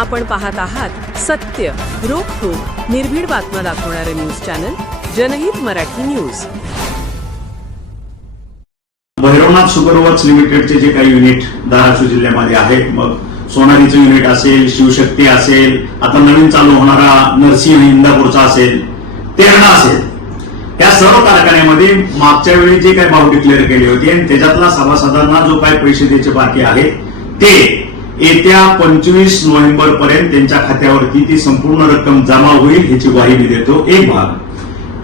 आपण पाहत आहात सत्य रोखोक निर्भीड बातम्या दाखवणारे news channel Janhit Marathi news Bhairavnath superworks लिमिटेडचे जे काही युनिट धाराशिव जिल्ह्यामध्ये आहेत मग सोनारीचं युनिट असेल शिवशक्ती असेल आता नवीन चालू होणारा नरसिंह इंदापूरचा असेल तेरणा असेल या सर्व कारखान्यामध्ये मागच्या वेळी जे काही भाव डिक्लेअर केले होते आणि त्याच्यातला सभासदांना जो काही पैसे द्यायचे बाकी आहे ते येत्या पंचवीस नोव्हेंबर पर्यंत त्यांच्या खात्यावरती ती संपूर्ण रक्कम जमा होईल ह्याची ग्वाही मी देतो एक भाग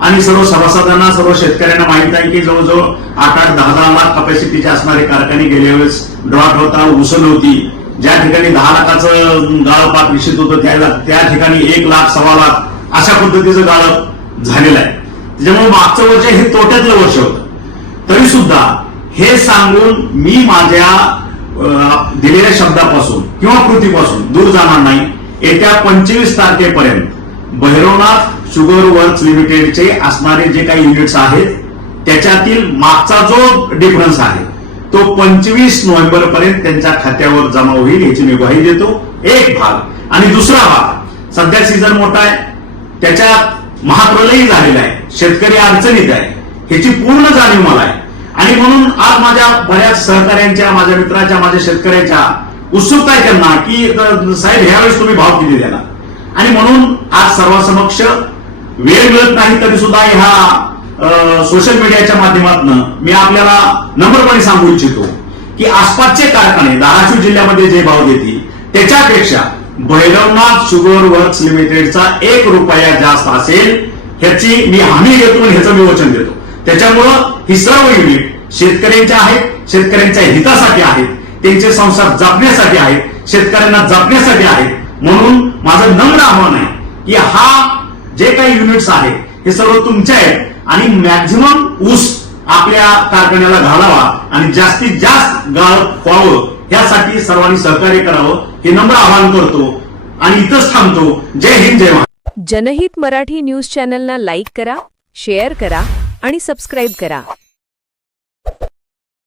आणि सर्व सभासदांना सर्व शेतकऱ्यांना माहित आहे की जवळजवळ आठ आठ दहा दहा लाख कॅपॅसिटीचे असणारे कारखाने गेल्या वेळेस ड्रॉट होता उसण होती ज्या ठिकाणी दहा लाखाचं गाळपात निश्चित होतं त्या त्या ठिकाणी एक लाख सव्वा लाख अशा पद्धतीचं गाळप झालेलं आहे त्याच्यामुळे मागचं वर्ष हे तोट्यातलं वर्ष होतं तरी सुद्धा हे सांगून मी माझ्या दिलेल्या शब्दापासून किंवा कृतीपासून दूर जाणार नाही येत्या पंचवीस तारखेपर्यंत भैरवनाथ शुगर वर्क्स लिमिटेडचे असणारे जे काही युनिट्स आहेत त्याच्यातील मागचा जो डिफरन्स आहे तो पंचवीस नोव्हेंबर पर्यंत त्यांच्या खात्यावर जमा होईल याची मी ग्वाही देतो एक भाग आणि दुसरा भाग सध्या सीझन मोठा आहे त्याच्यात महाप्रलयी झालेला आहे शेतकरी अडचणीत आहे ह्याची पूर्ण जाणीव मला आहे म्हणून आज माझ्या बऱ्याच सहकाऱ्यांच्या माझ्या मित्राच्या माझ्या शेतकऱ्यांच्या उत्सुकता आहे त्यांना की साहेब ह्यावेळेस तुम्ही भाव किती द्याला आणि म्हणून आज सर्वांसमक्ष वेळ मिळत नाही तरी सुद्धा ह्या सोशल मीडियाच्या माध्यमातून मी आपल्याला नम्रपणे सांगू इच्छितो की आसपासचे कारखाने धाराशिव जिल्ह्यामध्ये जे भाव देतील त्याच्यापेक्षा भैरवनाथ शुगर वर्क्स लिमिटेडचा एक रुपया जास्त असेल ह्याची मी हमी घेतो आणि ह्याचं मी वचन देतो त्याच्यामुळं ही सर्व युनिट शेतकऱ्यांच्या आहेत शेतकऱ्यांच्या हितासाठी आहेत त्यांचे संसार जपण्यासाठी आहेत शेतकऱ्यांना जपण्यासाठी आहेत म्हणून माझं नम्र आव्हान आहे की हा जे काही युनिट्स आहेत हे सर्व तुमचे आहेत आणि मॅक्झिमम ऊस आपल्या कारखान्याला घालावा आणि जास्तीत जास्त गाळ व्हावं यासाठी सर्वांनी सहकार्य करावं हे नम्र आवाहन करतो आणि इथंच थांबतो जय हिंद जय महाराज जनहित मराठी न्यूज चॅनलला लाईक करा शेअर करा आणि सबस्क्राईब करा